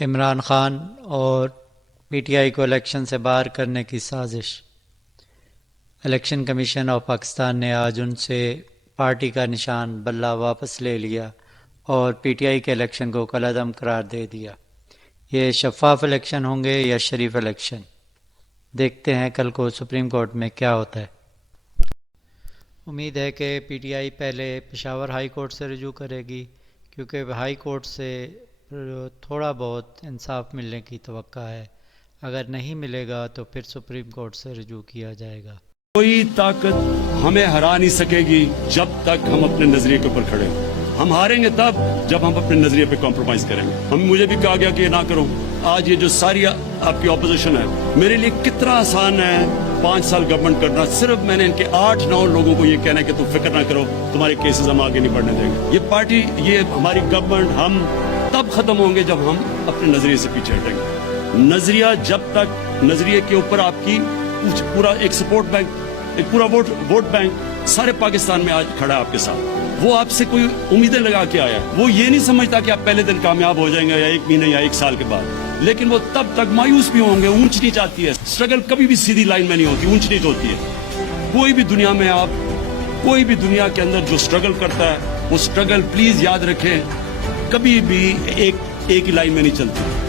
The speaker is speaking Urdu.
عمران خان اور پی ٹی آئی کو الیکشن سے باہر کرنے کی سازش۔ الیکشن کمیشن آف پاکستان نے آج ان سے پارٹی کا نشان بلہ واپس لے لیا اور پی ٹی آئی کے الیکشن کو کالعدم قرار دے دیا۔ یہ شفاف الیکشن ہوں گے یا شریف الیکشن؟ دیکھتے ہیں کل کو سپریم کورٹ میں کیا ہوتا ہے۔ امید ہے کہ پی ٹی آئی پہلے پشاور ہائی کورٹ سے رجوع کرے گی، کیونکہ ہائی کورٹ سے تھوڑا بہت انصاف ملنے کی توقع ہے۔ اگر نہیں ملے گا تو پھر سپریم کورٹ سے رجوع کیا جائے گا۔ کوئی طاقت ہمیں ہرا نہیں سکے گی جب تک ہم اپنے نظریے کے اوپر کھڑے ہیں۔ ہم ہاریں گے تب جب ہم اپنے نظریے پہ کمپرومائز کریں گے۔ مجھے بھی کہا گیا کہ یہ نہ کرو۔ آج یہ جو ساری آپ کی اپوزیشن ہے، میرے لیے کتنا آسان ہے 5 سال گورنمنٹ کرنا۔ صرف میں نے ان کے 8-9 لوگوں کو یہ کہنا ہے کہ تم فکر نہ کرو، تمہارے کیسز ہم آگے نہیں بڑھنے دیں گے۔ یہ پارٹی، یہ ہماری گورنمنٹ ہم تب ختم ہوں گے جب ہم اپنے نظریے سے پیچھے ہٹیں گے۔ نظریہ جب تک، نظریے کے اوپر آپ کی پورا ایک سپورٹ بینک، ایک پورا ووٹ بینک سارے پاکستان میں آج کھڑا ہے آپ کے ساتھ۔ وہ آپ سے کوئی امیدیں لگا کے آیا ہے۔ وہ یہ نہیں سمجھتا کہ آپ پہلے دن کامیاب ہو جائیں گے یا 1 مہینے یا 1 سال کے بعد، لیکن وہ تب تک مایوس بھی ہوں گے۔ اونچ نیچ آتی ہے، سٹرگل کبھی بھی سیدھی لائن میں نہیں ہوتی، اونچ نیچ ہوتی ہے۔ کوئی بھی دنیا میں کوئی بھی دنیا کے اندر جو سٹرگل کرتا ہے، وہ سٹرگل پلیز یاد رکھیں کبھی بھی ایک ہی لائن میں نہیں چلتی۔